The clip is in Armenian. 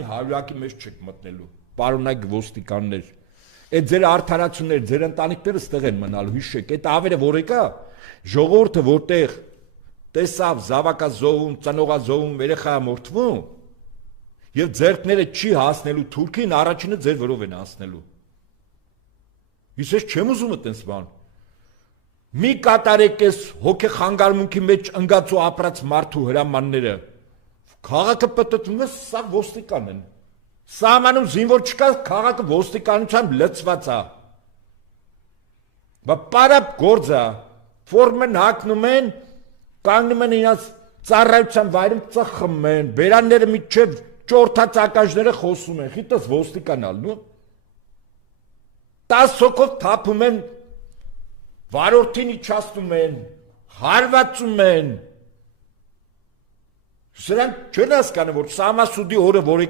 քանի հարյուրակի մեջ չեք մտնելու, պարոնայք ոստիկաններ, այդ ձեր արդարացումները, ձեր ընտանիքները ստեղ են մնալու, հիշեք, այդ ավերը որ եկա, ժողովուրդը որտեղ տեսավ զավակազոհում, ծնողազոհում, երեխա մորթվում, եւ ձեռքները չի հասնելու Թուրքին, առաջինը ձեր վրով են հասնելու։ Ես չեմ ուզում այդպես բան։ Մի կատարեք էս հոգեխանգարմունքի մեջ ընկած ու ապրած մարդու հրամանները։ Քաղաքը պտտվում է, սա ոստիկան են։ Սահմանում զինվոր չկա, քաղաքը ոստիկանությամբ լցված է։ Բա պարապ գործ է, ֆորմեն հագնում են, կանգնում են իրաց ծառայության վայրում ծխում են, բերանները միջև ճորթած ակաժները խոսում են, խիտս ոստիկանալ, նու։ 10 հոգով թափում են, վարորդին իջացնում են, հարվածում են։ Սրանք չեն հասկանում, որ Սամասուդի օրը որ